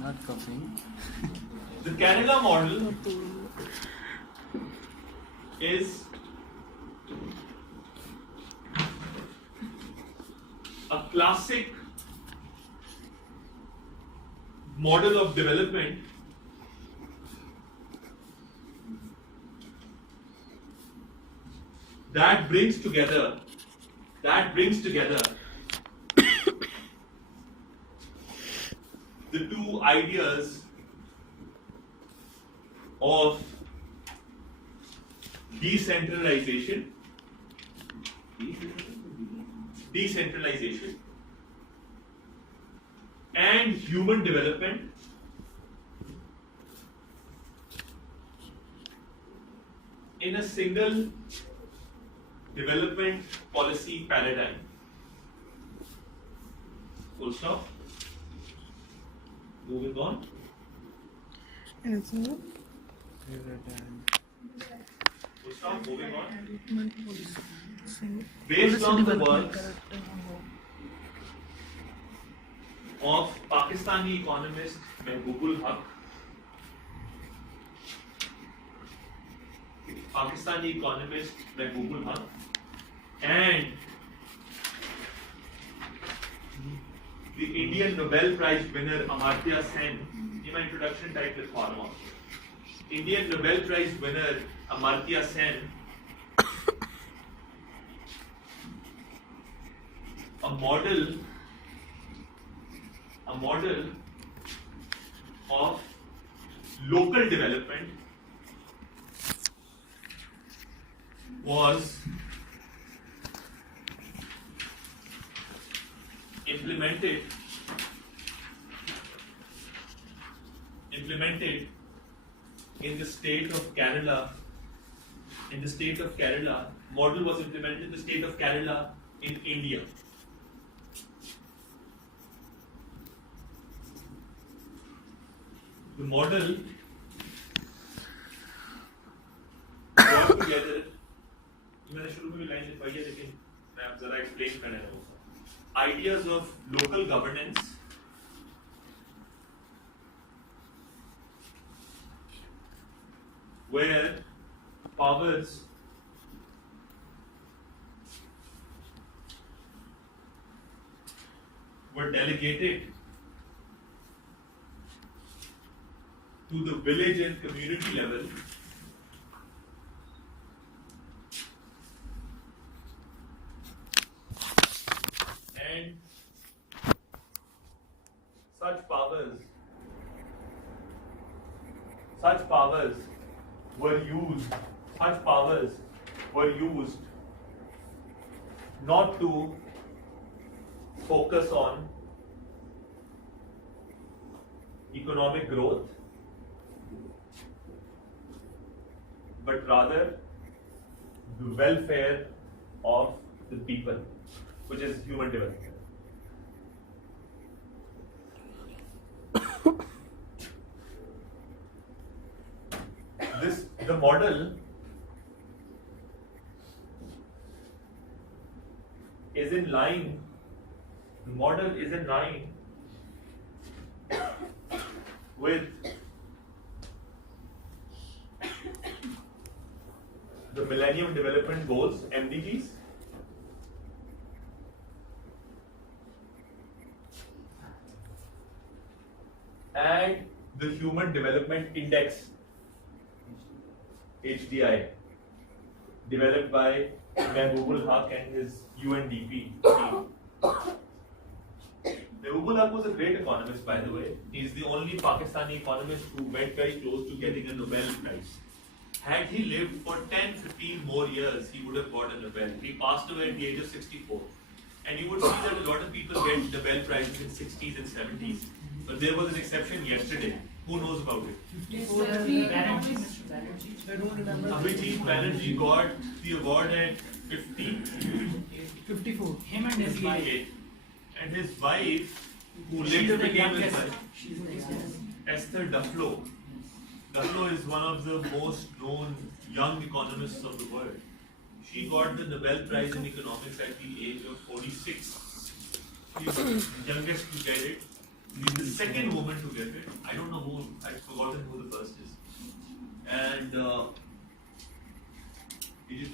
Not copying. The Kerala model is a classic model of development that brings together the two ideas of decentralization and human development in a single development policy paradigm. Full stop. Moving on. Full stop. Moving on. Based on the works of Pakistani economist Mehboob Haq, and the Indian Nobel Prize winner Amartya Sen. In my introduction title form, Indian Nobel Prize winner Amartya Sen, a model of local development was implemented in the state of Kerala. Model was implemented in the state of Kerala in India. The model brought together. मैंने शुरू में भी लाइन लिखवाई है, लेकिन मैं अब जरा एक्सप्लेन करने लगा हूँ. Ideas of local governance, where powers were delegated to the village and community level, and such powers were used not to focus on economic growth, but rather the welfare of the people, which is human development. The model is in line with the Millennium Development Goals, MDGs, and the Human Development Index, HDI, developed by Mehboob Haq and his UNDP team. Mehboob Haq was a great economist, by the way. He's the only Pakistani economist who went very close to getting a Nobel Prize. Had he lived for 10-15 more years, he would have got a Nobel. He passed away at the age of 64. And you would see that a lot of people get Nobel Prizes in 60s and 70s. But there was an exception yesterday. Who knows about it? Abhijit Banerjee got the award at 54. Him and his wife. And his wife, who later became his wife, Esther Duflo. Duflo is one of the most known young economists of the world. She got the Nobel Prize in Economics at the age of 46. She was the youngest to get it. She's the second woman to get it.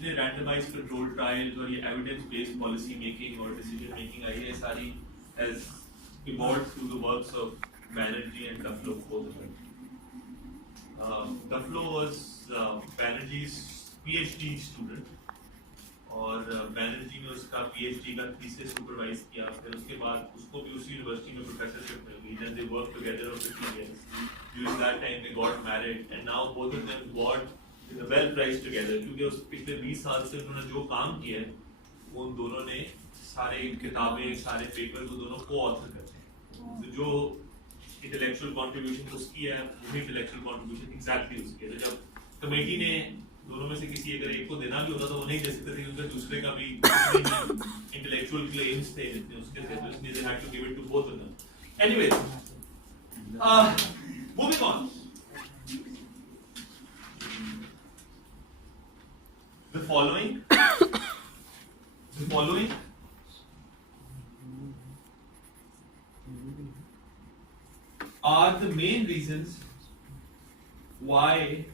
जितने randomized control trials और ये evidence based policy making और decision making आई है सारी has evolved through the works of Banerjee and Duflo both of them. Duflo was Banerjee's PhD student और बैनर्जी ने उसका PhD का थीसिस सुपरवाइज किया, फिर उसके बाद उसको भी उसी यूनिवर्सिटी में प्रोफेसरशिप मिल गई, then they worked together for 15 years. During that time they got married and now both of them got the Nobel Prize together क्योंकि उस पिछले 20 साल से उन्होंने जो काम किया है उन दोनों ने सारे किताबें सारे पेपर वो दोनों को-ऑथर करते हैं, तो जो इंटेलेक्चुअल कंट्रीब्यूशन उसकी है वही इंटेलेक्चुअल कंट्रीब्यूशन एग्जैक्टली उसकी है। तो जब कमेटी ने दोनों में से किसी अगर एक को देना भी होता तो वो नहीं दे सकते थे क्योंकि दूसरे का भी इंटेलेक्चुअल क्लेम्स थे जितने उसके थे, तो इसलिए they had to give it to both of them. Anyway, moving on. The following are the main reasons why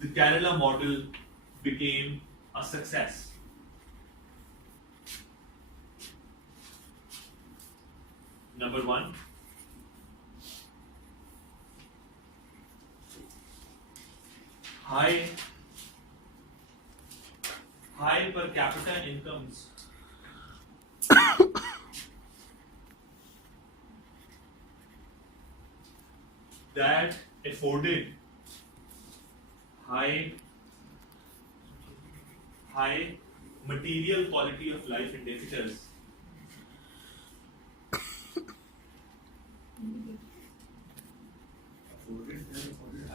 the Kerala model became a success. Number one, high per capita incomes that afforded high material quality of life indicators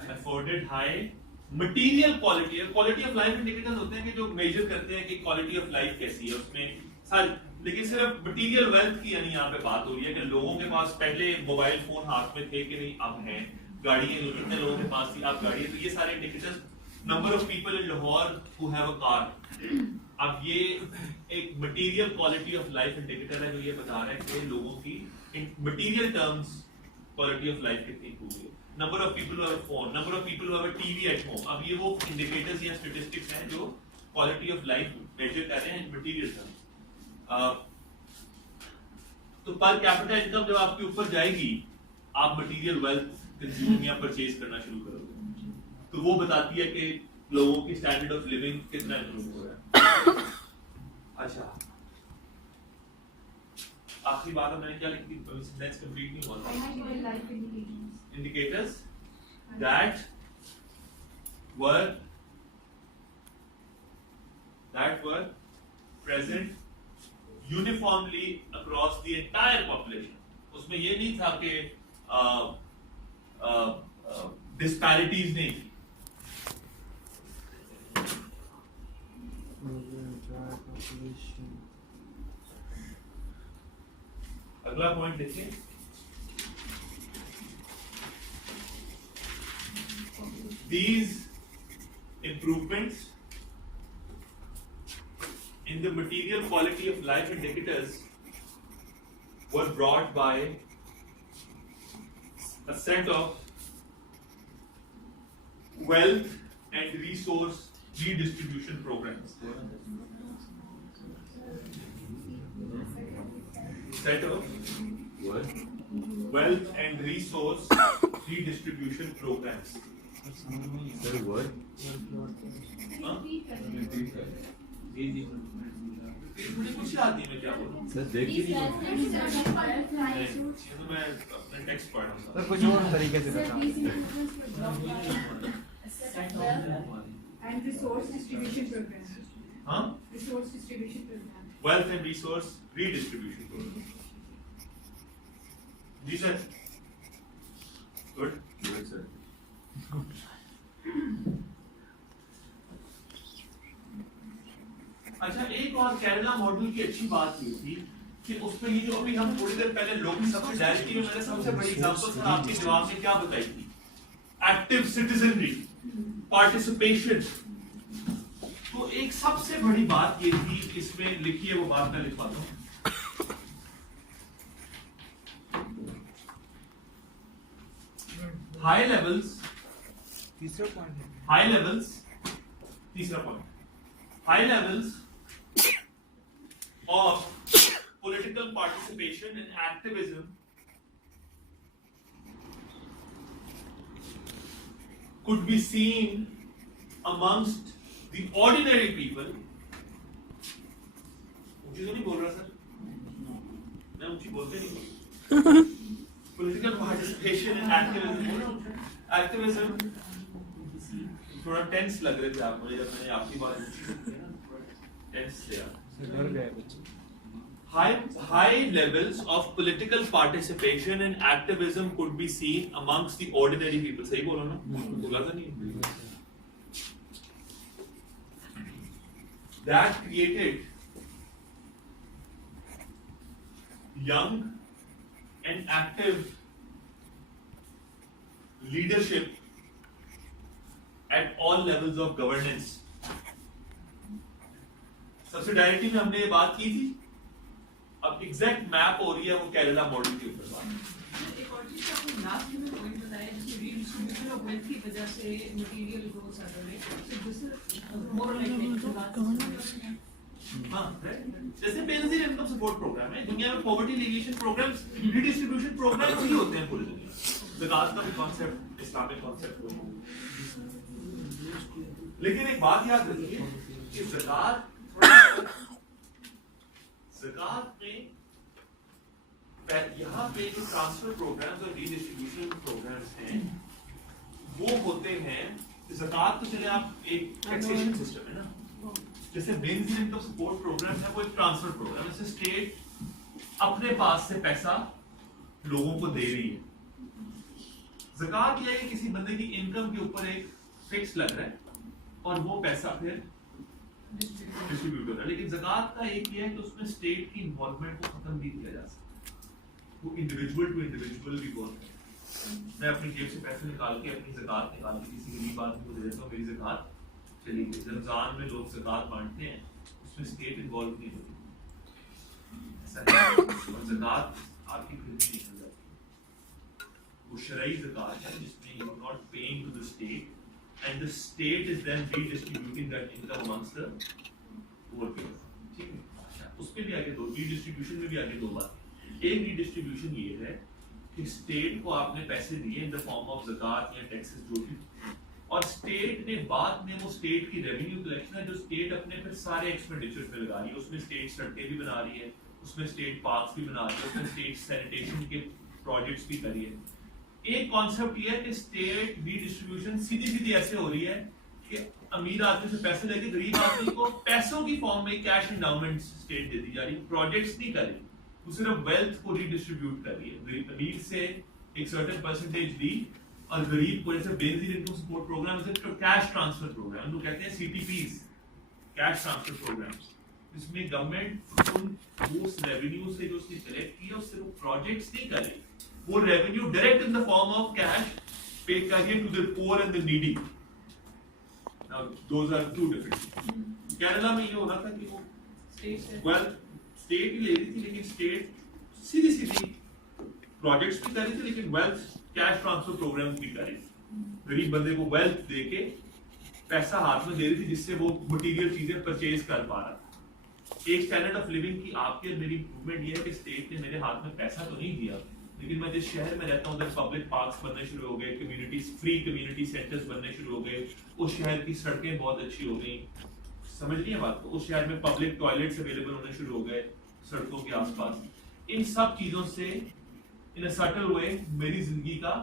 afforded high material quality of life indicators होते हैं कि जो मेजर करते हैं कि quality of life कैसी है उसमें सारी, लेकिन सिर्फ मटेरियल वेल्थ की यानी यहाँ पे बात हो रही है कि लोगों के पास पहले मोबाइल फोन हाथ में थे कि नहीं, अब हैं, गाड़ियां कितने लोगों के पास थी, अब गाड़ी है, तो ये सारे indicators, number of people in Lahore who have a car, अब ये एक material quality of life indicator है जो ये बता रहा है कि लोगों की in material terms quality of life कितनी हुई है। Number of people who have a phone, number of people who have a TV at home, अब ये वो इंडिकेटर्स या स्टैटिस्टिक्स हैं जो क्वालिटी ऑफ लाइफ मेजर कर रहे हैं मटेरियल टर्म्स। तो पर कैपिटा इनकम जब आपके ऊपर जाएगी आप मटेरियल वेल्थ कंज्यूम या परचेज करना शुरू करोगे, तो वो बताती है कि लोगों की स्टैंडर्ड ऑफ लिविंग कितना इंप्रूव हो रहा है। अच्छा, आखिरी बात मैंने क्या लिखी थी, सेंटेंस कंप्लीट नहीं हुआ था। Indicators that were present uniformly across the entire population, उसमें ये नहीं था कि disparities नहीं थी। अगला पॉइंट देखिए, these improvements in the material quality of life indicators were brought by a set of wealth and resource redistribution programs. Set of wealth and resource redistribution programs. मुझे कुछ याद नहीं मैं क्या बोलूं सर, देख ही नहीं मैं अपना टेक्स्ट पढ़ रहा हूं सर, कुछ और तरीके से बताओ। and resource distribution program. हाँ, Resource distribution program. wealth and resource redistribution program. जी सर, good sir. अच्छा, एक और केरला मॉडल की अच्छी बात ये थी कि उसमें ये जो अभी हम थोड़ी देर पहले लोग सब्सिडायरिटी में मैंने सबसे बड़ी एग्जांपल सर आपके जवाब में क्या बताई थी, एक्टिव सिटीजनरी, पार्टिसिपेशन। तो एक सबसे बड़ी बात ये थी, इसमें लिखी है वो बात मैं लिखवाता हूं। हाई लेवल्स तीसरा पॉइंट है high levels, तीसरा point, high levels of political participation and activism could be seen amongst the ordinary people. ऊंची तो नहीं बोल रहा सर, मैं ऊंची बोलते नहीं. Political participation and activism थोड़ा टेंस लग रहे थे आप मुझे जब मैंने आपकी बात टेंस लिया. डर गए बच्चे. High levels of political participation and activism could be seen amongst the ordinary people. सही बोला ना? बोला था नहीं? That created young and active leadership at all levels of governance. सबसे डायरेक्टली में हमने ये बात की थी. अब एग्जैक्ट मैप हो रही है वो केरला मॉडल के ऊपर बात. एक और चीज आपने लास्ट में पॉइंट बताया जिसमें रीडिस्ट्रीब्यूशन ऑफ वेल्थ की वजह से मटेरियल ग्रोथ आ रहा है. So this is more like हाँ, जैसे बेनजीर इनकम सपोर्ट प्रोग्राम है. दुनिया में poverty alleviation programmes, redistribution programmes ही होते हैं पूरी दुनिया में. ज़कात का भी कॉन्सेप्ट इस्लामिक कॉन्सेप्ट हो. लेकिन एक बात याद रखिए कि ज़कात में यहाँ पे जो ट्रांसफर प्रोग्राम्स और रीडिस्ट्रीब्यूशन प्रोग्राम्स हैं वो होते हैं. ज़कात तो चले आप एक टैक्सेशन सिस्टम है ना. जैसे बेनजीर इनकम सपोर्ट प्रोग्राम है वो एक ट्रांसफर प्रोग्राम है. जैसे स्टेट अपने पास से पैसा लोगों को दे रही है. ज़कात यह है कि किसी बंदे की इनकम के ऊपर एक फिक्स लग रहा है और वो पैसा फिर डिस्ट्रीब्यूट हो रहा है. लेकिन ज़कात का एक ये है कि उसमें स्टेट की इन्वॉल्वमेंट को खत्म भी किया जा सकता. वो इंडिविजुअल टू इंडिविजुअल भी बोल रहे हैं. मैं अपनी जेब से पैसे निकाल के अपनी ज़कात निकाल के किसी गरीब आदमी को दे देता हूँ. मेरी ज़कात चली गई. रमजान में लोग ज़कात बांटते हैं, उसमें स्टेट इन्वॉल्व नहीं होती. ऐसा है. और ज़कात आपकी फिर भी निकल जाती है. वो शरई ज़कात है जिसमें you are not paying to the state and the state is then redistributing that income amongst the poor people. ठीक है. अच्छा, उसमें भी आगे दो redistribution में भी आगे दो बात. एक redistribution ये है कि स्टेट को आपने पैसे दिए इन द फॉर्म ऑफ ज़कात या टैक्सेस जो भी, और स्टेट ने बाद में वो स्टेट की रेवेन्यू कलेक्शन है जो स्टेट अपने फिर सारे एक्सपेंडिचर में लगा रही है. उसमें स्टेट सड़कें भी बना रही है, उसमें स्टेट पार्क्स भी बना रही है, उसमें स्टेट सैनिटेशन के प्रोजेक्ट्स भी कर रही है. एक कॉन्सेप्ट ये है कि स्टेट रीडिस्ट्रीब्यूशन सीधी सीधी ऐसे हो रही है कि अमीर आदमी से पैसे लेके गरीब आदमी को पैसों की फॉर्म में कैश एंडाउमेंट स्टेट देती जा रही है. प्रोजेक्ट्स नहीं कर रही, वो सिर्फ वेल्थ को रीडिस्ट्रीब्यूट कर रही है. अमीर से एक सर्टेन परसेंटेज ली और गरीब को, जैसे बेनजीर इनकम सपोर्ट प्रोग्राम है तो कैश ट्रांसफर प्रोग्राम जो कहते हैं CTPs, कैश ट्रांसफर प्रोग्राम्स. इसमें गवर्नमेंट उस रेवेन्यू से जो उसने कलेक्ट किया उससे वो प्रोजेक्ट्स नहीं कर रही. वो revenue direct in the form of cash pay करिए to the poor and the needy. Now those are two different. Kerala में ये हो रहा था कि वो स्टेट ही ले रही थी, लेकिन स्टेट सीधी सीधी प्रोजेक्ट्स भी कर रही थी लेकिन वेल्थ कैश ट्रांसफर प्रोग्राम भी कर रही थी. गरीब बंदे को वेल्थ देके पैसा हाथ में दे रही थी जिससे वो मटेरियल चीजें परचेज कर पा रहा. एक स्टैंडर्ड ऑफ लिविंग की आपके मेरी इंप्रूवमेंट ये है कि स्टेट ने मेरे हाथ में पैसा तो नहीं दिया, लेकिन मैं जिस शहर में रहता हूँ उधर पब्लिक पार्क्स बनने शुरू हो गए, कम्युनिटीज फ्री कम्युनिटी सेंटर्स बनने शुरू हो गए, उस शहर की सड़कें बहुत अच्छी हो गई. समझ रही है बात को. उस शहर में पब्लिक टॉयलेट्स अवेलेबल होने शुरू हो गए सड़कों के आसपास. इन सब चीजों से इन अ सटल वे मेरी जिंदगी का,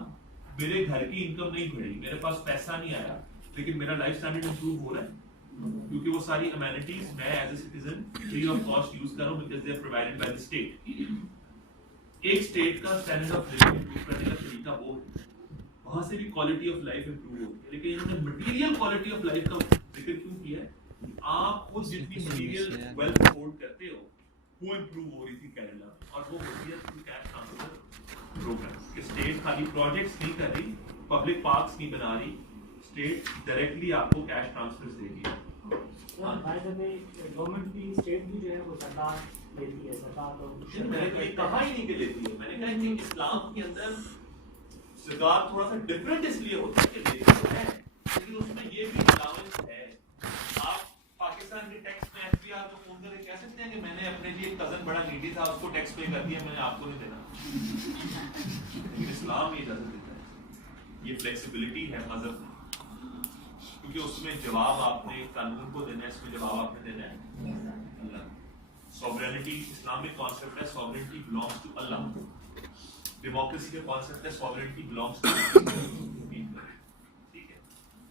मेरे घर की इनकम नहीं बढ़ी, मेरे पास पैसा नहीं आया, लेकिन मेरा लाइफ स्टैंडर्ड इंप्रूव हो रहा है क्योंकि वो सारी अमेनिटीज मैं as a citizen free of cost use कर रहा हूँ because they are provided by the state. एक स्टेट का स्टैंडर्ड ऑफ लिविंग इंप्रूव करने का तरीका वो है, वहां से भी क्वालिटी ऑफ लाइफ इंप्रूव होती है. लेकिन इन्होंने मटेरियल क्वालिटी ऑफ लाइफ का जिक्र क्यों किया है? आप खुद जितनी मटेरियल वेल्थ अफोर्ड करते हो वो इंप्रूव हो रही थी केरला, और वो होती है through cash transfer program. State खाली प्रोजेक्ट्स नहीं कर रही, पब्लिक पार्क्स नहीं बना रही, स्टेट डायरेक्टली आपको कैश ट्रांसफर्स देगी. गवर्नमेंट भी स्टेट भी जो है वो ज़कात लेती है. ज़कात और मैंने कहा ही नहीं कि लेती है. मैंने कहा कि इस्लाम के अंदर ज़कात थोड़ा सा डिफरेंट इसलिए होता है कि लेती तो है लेकिन उसमें ये भी अलाउंस है। आप पाकिस्तान के टैक्स में एफबीआर को फोन करके कह सकते हैं कि मैंने अपने लिए एक कजन बड़ा नीडी था, उसको टैक्स पे कर दिया, मैंने आपको नहीं देना। लेकिन इस्लाम ये इजाजत देता है, ये फ्लेक्सिबिलिटी है मजहब में, क्योंकि उसमें जवाब आपने कानून को देना है, इसमें जवाब आपने देना है अल्लाह। सॉवरेनिटी इस्लामिक कॉन्सेप्ट है, सॉवरेनिटी बिलोंग्स टू अल्लाह। डेमोक्रेसी का कॉन्सेप्ट है, सॉवरेनिटी बिलोंग्स टू पीपल। ठीक है,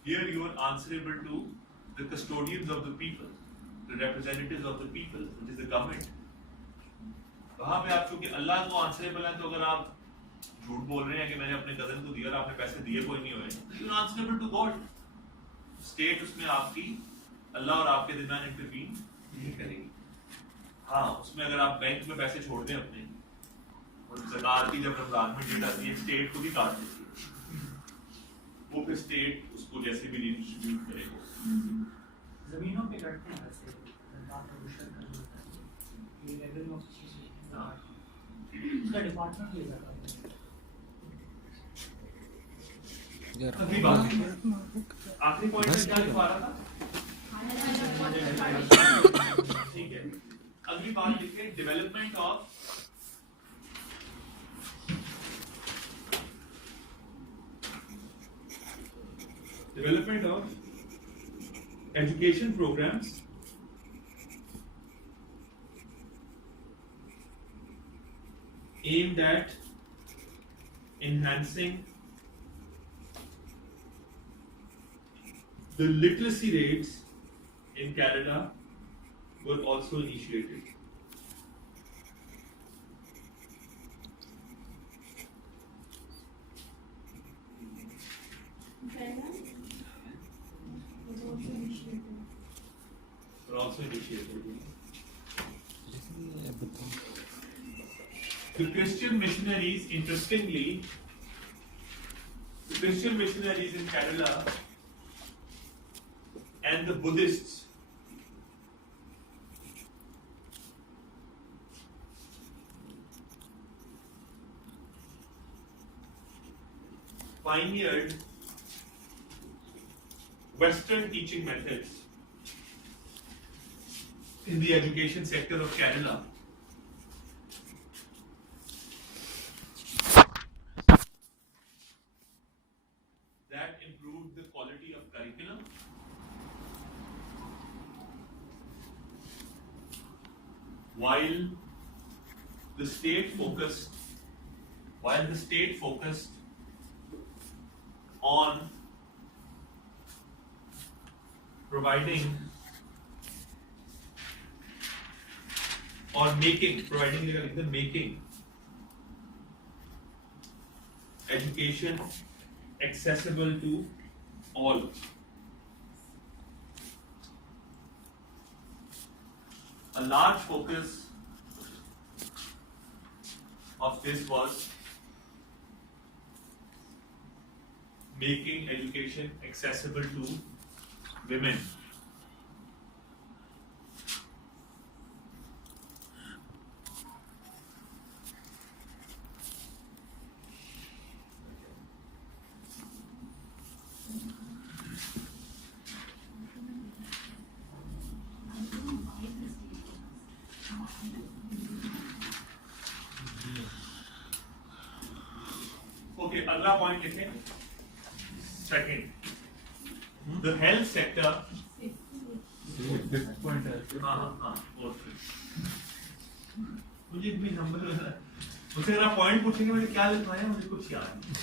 here you are answerable to the custodians of the people, the representatives of the people, which is the government. वहां पे आप क्योंकि अल्लाह को आंसरेबल है, तो अगर आप झूठ बोल रहे हैं कि मैंने अपने कजन को दिया और आपने पैसे दिए कोई नहीं हुए, you are answerable to God. State उसमें आपकी अल्लाह और आपके दरमियान इंटरवीन नहीं करेगी। हाँ, उसमें अगर आप बैंक में पैसे छोड़ दें अपने, और ज़कात की जब रमजान में डेट आती है, स्टेट खुद ही काट देती है, वो फिर स्टेट उसको जैसे भी रिडिस्ट्रीब्यूट करेगा। जमीनों पे करते हैं वैसे ज़कात और रुशद का जो होता है, ये रेवेन्यू ऑफिस से उसका डिपार्टमेंट ले जाता है। अगली बात, आखिरी पॉइंट में क्या लिखवा रहा था? ठीक है, अगली बात लिखिए, development of education programs aimed at enhancing the literacy rates in Canada were also initiated. Were also initiated. The Christian missionaries, interestingly, the Christian missionaries in Kerala and the Buddhists pioneered Western teaching methods in the education sector of Kerala. That improved the quality of curriculum, while the state focused on providing education accessible to all. A large focus of this was making education accessible to women. Okay, अगला पॉइंट लिखें, second, the health sector. हाँ, मुझे भी नंबर मुझसे अगर पॉइंट पूछेंगे मैंने क्या लिखवाया मुझे कुछ याद नहीं,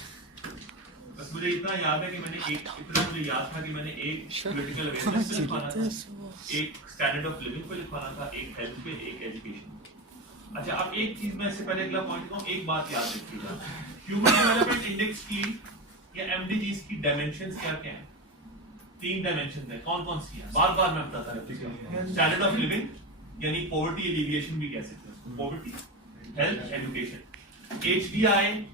बस मुझे इतना याद है कि मुझे याद था कि मैंने एक पॉलिटिकल अवेयरनेस पे लिखवाना था, एक स्टैंडर्ड ऑफ लिविंग पे लिखवाना था, एक हेल्थ पे, एक एजुकेशन। अच्छा, अब एक चीज मैं इससे पहले अगला पॉइंट कहूँ, एक बात याद रखिएगा, ह्यूमन डेवलपमेंट इंडेक्स की या एमडीजीज की डायमेंशंस क्या क्या हैं? 3 डायमेंशन है, कौन कौन सी है? बार बार मैं बताता रहता हूँ। स्टैंडर्ड ऑफ लिविंग यानी पॉवर्टी एलिविएशन भी कह सकते हैं, पॉवर्टी, हेल्थ, एजुकेशन। एचडीआई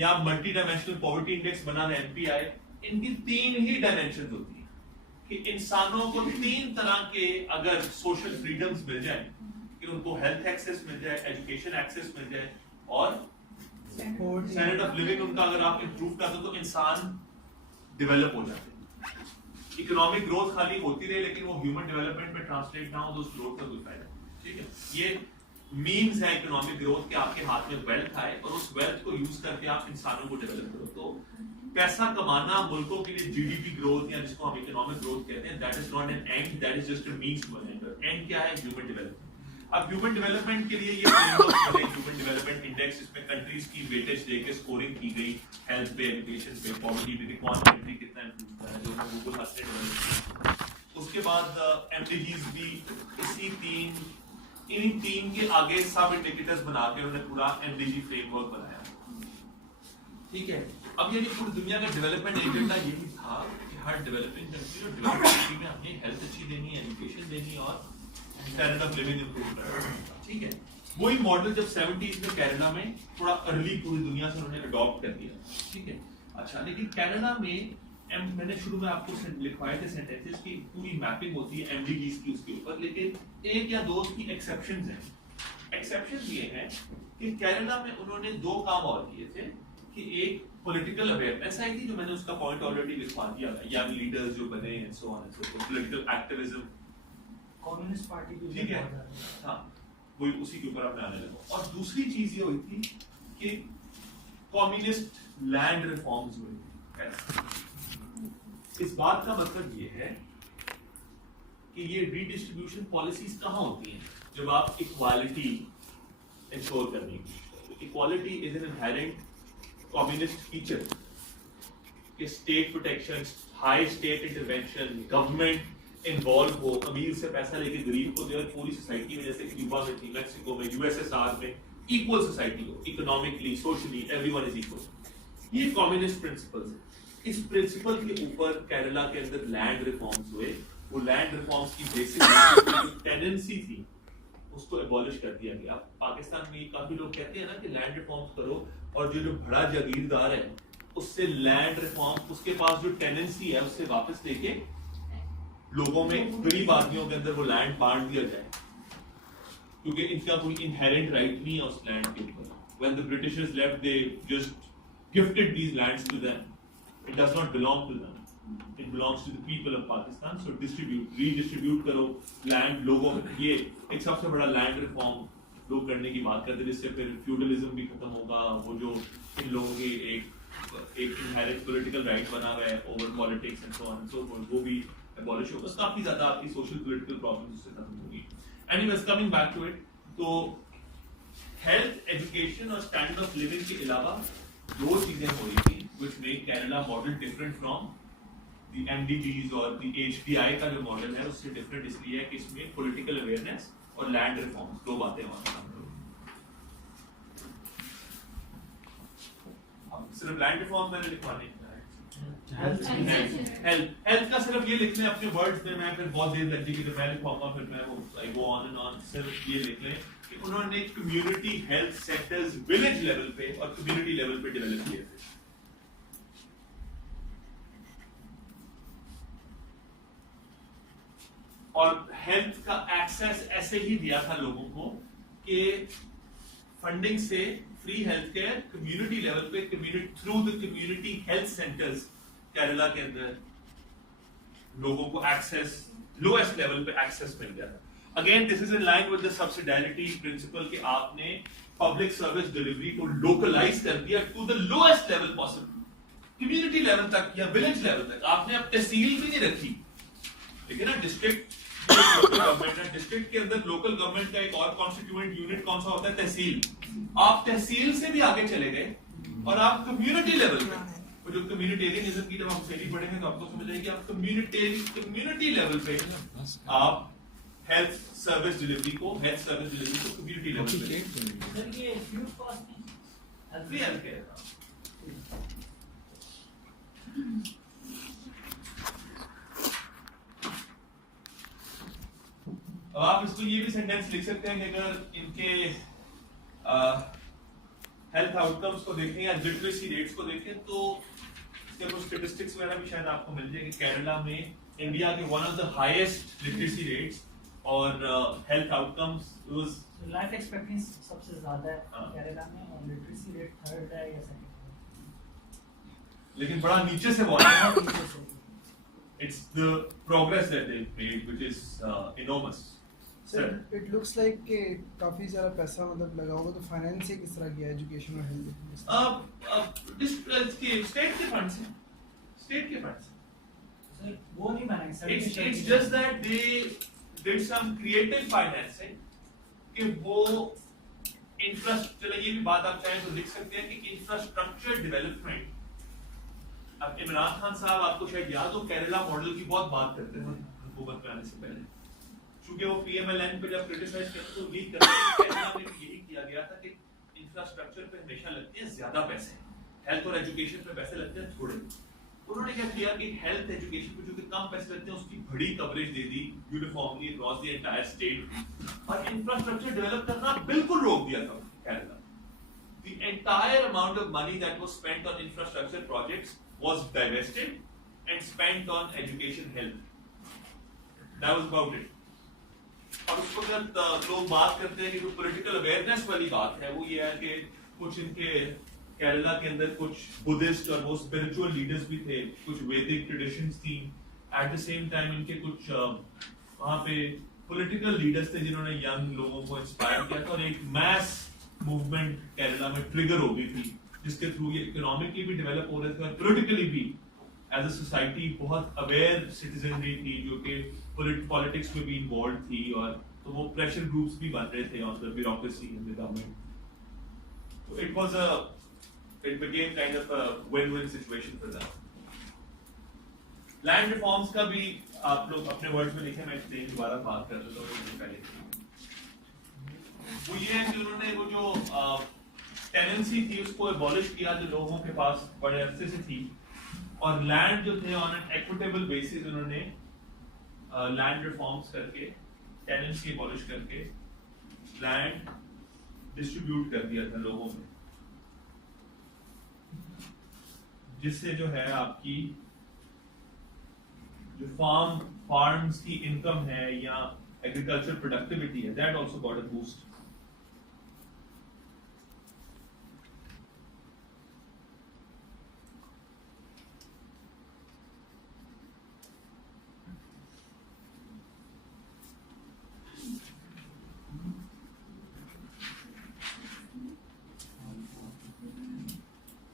या मल्टी डायमेंशनल पॉवर्टी इंडेक्स बना है एमपीआई, इनकी 3 ही डायमेंशन होती है कि इंसानों को 3 तरह के अगर सोशल फ्रीडम्स मिल जाए, कि उनको हेल्थ एक्सेस मिल जाए, एजुकेशन एक्सेस मिल जाए और स्टैंडर्ड ऑफ लिविंग उनका अगर आप इंप्रूव कर दो तो इंसान डेवलप हो जाते हैं। इकोनॉमिक ग्रोथ खाली होती रहे लेकिन वो ह्यूमन डेवलपमेंट में ट्रांसलेट ना हो तो उस ग्रोथ का कोई फायदा नहीं। ठीक है, ये मीन्स है इकोनॉमिक ग्रोथ के आपके हाथ में वेल्थ आए और उस वेल्थ को यूज करके आप इंसानों को डेवलप करो। तो पैसा कमाना मुल्कों के लिए जीडीपी ग्रोथ या जिसको हम इकोनॉमिक ग्रोथ कहते हैं, that is not an end, that is just a means to an end. End क्या है? Human development. अब ह्यूमन डेवलपमेंट के लिए ये फ्रेमवर्क बने, ह्यूमन डेवलपमेंट इंडेक्स, इसमें कंट्रीज की वेटेज देके स्कोरिंग की गई, हेल्थ पे, एजुकेशन पे, पॉवर्टी पे, कौन कंट्री कितना इंप्रूव कर रहा है, जो गूगल हंस डेवलप। उसके बाद एमडीजीज भी इन तीन के आगे सब इंडिकेटर्स बना के उन्होंने पूरा एमडीजी फ्रेमवर्क बनाया। ठीक है, अब यानी पूरी दुनिया का डेवलपमेंट एजेंडा यही था कि हर डेवलपिंग कंट्री और डेवलपिंग कंट्री में हमें हेल्थ अच्छी देनी है, एजुकेशन देनी और स्टैंडर्ड ऑफ लिविंग इंप्रूव करना। ठीक है, वही मॉडल जब 70s में कनाडा में थोड़ा अर्ली पूरी दुनिया से उन्होंने अडॉप्ट कर दिया। ठीक है, अच्छा, लेकिन कनाडा में मैंने शुरू में आपको लिखवाए थे सेंटेंसेस की पूरी मैपिंग होती है एमडीजीज की उसके ऊपर, लेकिन एक या दो की एक्सेप्शंस हैं। एक्सेप्शंस ये हैं कि कनाडा में उन्होंने दो काम और किए थे कि एक पॉलिटिकल अवेयरनेस आई थी, जो मैंने उसका पॉइंट ऑलरेडी लिखवा दिया था, यंग लीडर्स जो बने and so on and so forth, political activism, communist party भी। ठीक है, हाँ, वही उसी के ऊपर अब मैं आने लगा। और दूसरी चीज ये हुई थी कि कम्युनिस्ट लैंड रिफॉर्म्स हुए थे। इस बात का मतलब ये है कि ये रीडिस्ट्रीब्यूशन पॉलिसीज कहाँ होती हैं? जब आप इक्वालिटी इंश्योर करने की। Equality is an inherent communist feature कि state protection, high state intervention, government involve हो, अमीर से पैसा लेके गरीब को दे और पूरी सोसाइटी में, जैसे क्यूबा में थी, मैक्सिको में, यूएसएसआर में इक्वल सोसाइटी हो, economically, socially everyone is equal. ये कम्युनिस्ट प्रिंसिपल्स है। इस प्रिंसिपल के ऊपर केरला के अंदर लैंड रिफॉर्म्स हुए। वो लैंड रिफॉर्म्स की बेसिक टेंडेंसी थी उसको एबॉलिश कर दिया गया। पाकिस्तान में काफी लोग कहते हैं ना कि लैंड रिफॉर्म्स करो, और जो बड़ा जागीरदार है उससे लैंड रिफॉर्म, उसके पास जो टेंडेंसी है उससे वापस लेके लोगों में, गरीब आदमियों के अंदर वो लैंड बांट दिया जाए, क्योंकि इनका कोई इनहेरेंट राइट नहीं है उस लैंड के ऊपर। When the Britishers left, they just gifted these lands to them. It does not belong to them. It belongs to the people of Pakistan. So redistribute करो land लोगों में। ये एक सबसे बड़ा land reform लोग करने की बात करते हैं, जिससे फिर feudalism भी खत्म होगा। वो जो इन लोगों की एक inherent political right बना हुआ है over politics and so on and so forth, वो भी abolish होगा। काफी ज़्यादा आपकी social political problems उससे खत्म होगी। Anyways, coming back to it, तो हेल्थ, एजुकेशन और स्टैंडर्ड ऑफ लिविंग के अलावा दो चीजें हो रही थी which make Kerala model different from the MDGs और the HDI का जो मॉडल है उससे डिफरेंट इसलिए है कि इसमें पॉलिटिकल अवेयरनेस और लैंड रिफॉर्म्स दो बातें वहां काम करो। अब सिर्फ लैंड रिफॉर्म मैंने लिखवाने हेल्थ का सिर्फ ये लिख लें अपने वर्ड्स में, मैं फिर बहुत देर लग जाएगी तो मैं लिखवाऊंगा, फिर मैं आई गो ऑन एंड ऑन। सिर्फ ये लिख लें कि उन्होंने community health centres village level पे और कम्युनिटी लेवल पे डेवलप किए थे। और हेल्थ का एक्सेस ऐसे ही दिया था लोगों को कि फंडिंग से free health care community level पे, community through the community health centres Kerala के अंदर लोगों को एक्सेस, लोएस्ट लेवल पे एक्सेस मिल गया था। Again, this is in line with the subsidiarity principle कि आपने public service delivery को localize कर दिया to the lowest level possible, community level तक या village level तक। आपने अब तहसील भी नहीं रखी, लेकिन ना डिस्ट्रिक्ट गवर्नमेंट है, डिस्ट्रिक्ट के अंदर लोकल गवर्नमेंट का एक और कॉन्स्टिट्यूएंट यूनिट कौन सा होता है? तहसील। आप तहसील से भी आगे चले गए और आप कम्युनिटी लेवल पे, जो कम्युनिटेरियनिज्म की जब हम स्टडी पढ़ेंगे तो आपको समझ आएगी, आप कम्युनिटी लेवल पे आप हेल्थ सर्विस डिलीवरी को कम्युनिटी लेवल पे सर ये फ्री कॉस्ट नहीं, फ्री हेल्थ केयर। अब आप इसको ये भी सेंटेंस लिख सकते हैं कि अगर इनके हेल्थ आउटकम्स को देखें या लिटरेसी रेट्स को देखें तो इसके कुछ स्टैटिस्टिक्स वगैरह भी शायद आपको मिल जाएंगे। केरला में इंडिया के one of the highest literacy rates और health outcomes was life expectancy सबसे ज्यादा है केरला में और लिटरेसी रेट थर्ड है या सेकंड, लेकिन बड़ा नीचे से बहुत है। It's the progress that they've made which is enormous. Sir it looks like कि काफ़ी ज़्यादा पैसा मतलब लगा होगा, तो फाइनेंस से किस तरह किया एजुकेशन और हेल्थ? स्टेट के फंड से, स्टेट के फंड से. सर वो नहीं बनाए sir. It's just that they did some creative financing कि वो चलो ये भी बात आप चाहें तो लिख सकते हैं कि इंफ्रास्ट्रक्चर डेवलपमेंट. अब इमरान खान साहब आपको शायद याद हो केरला मॉडल की बहुत बात करते थे हुकूमत में आने से पहले, क्योंकि वो PMLN पे जब क्रिटिसाइज करते तो लीड करते थे. केरला में भी यही किया गया था कि इंफ्रास्ट्रक्चर पे हमेशा लगते हैं ज्यादा पैसे, हेल्थ और एजुकेशन पे पैसे लगते हैं थोड़े. उन्होंने क्या किया कि हेल्थ एजुकेशन पे जो कि कम पैसे लगते हैं उसकी बड़ी कवरेज दे दी uniformly across the entire state, और इंफ्रास्ट्रक्चर डेवलप करना बिल्कुल रोक दिया था Kerala. The entire amount of money that was spent on infrastructure projects was divested and spent on education health. That was about it. और उसको जब लोग बात करते हैं कि जो पॉलिटिकल अवेयरनेस वाली बात है वो ये है कि कुछ इनके केरला के अंदर कुछ बुद्धिस्ट और वो स्पिरिचुअल लीडर्स भी थे, कुछ वैदिक ट्रेडिशंस थी. एट द सेम टाइम इनके कुछ वहाँ पे पॉलिटिकल लीडर्स थे जिन्होंने यंग लोगों को इंस्पायर किया था, और एक मैस मूवमेंट केरला में ट्रिगर हो गई थी जिसके थ्रू ये इकोनॉमिकली भी डेवलप हो रहे थे और पॉलिटिकली भी एज अ सोसाइटी बहुत अवेयर सिटीजनरी थी जो कि पॉलिटिक्स में भी इन्वॉल्व थी, और तो वो प्रेशर ग्रुप्स भी बन रहे थे on the bureaucracy in the government. So it became kind of a win-win situation for them. Land reforms का भी आप लोग अपने वर्ड्स में लिखे, मैं एक्सप्लेन दोबारा बात कर देता हूँ. पहले वो ये है कि उन्होंने वो जो टेनेंसी थी उसको एबॉलिश किया जो लोगों के पास बड़े अरसे से थी, और लैंड जो थे ऑन एन इक्विटेबल बेसिस उन्होंने लैंड रिफॉर्म्स करके टेनेंसी एबॉलिश करके लैंड डिस्ट्रीब्यूट कर दिया था लोगों में, जिससे जो है आपकी जो फार्म्स की इनकम है या एग्रीकल्चर प्रोडक्टिविटी है, that also got a boost.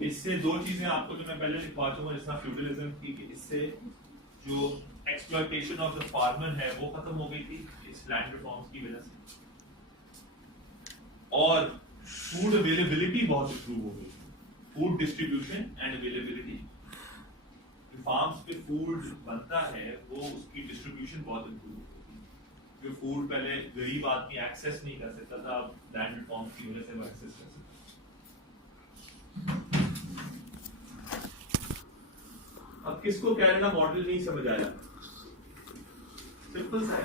इससे दो चीजें आपको जो मैं पहले लिखवा चुका हूं, जिसमें फ्यूडलिज्म की कि इससे जो एक्सप्लॉयटेशन ऑफ द फार्मर है वो खत्म हो गई थी इस लैंड रिफॉर्म्स की वजह से, और फूड अवेलेबिलिटी बहुत इंप्रूव हो गई. Food distribution and availability, farms पे फूड बनता है वो उसकी डिस्ट्रीब्यूशन बहुत इंप्रूव हो गई. जो फूड पहले गरीब आदमी एक्सेस नहीं कर सकता था, अब लैंड रिफॉर्म्स की वजह से वो एक्सेस कर सकता. अब किसको केरला मॉडल नहीं समझ आया? सिंपल सा है.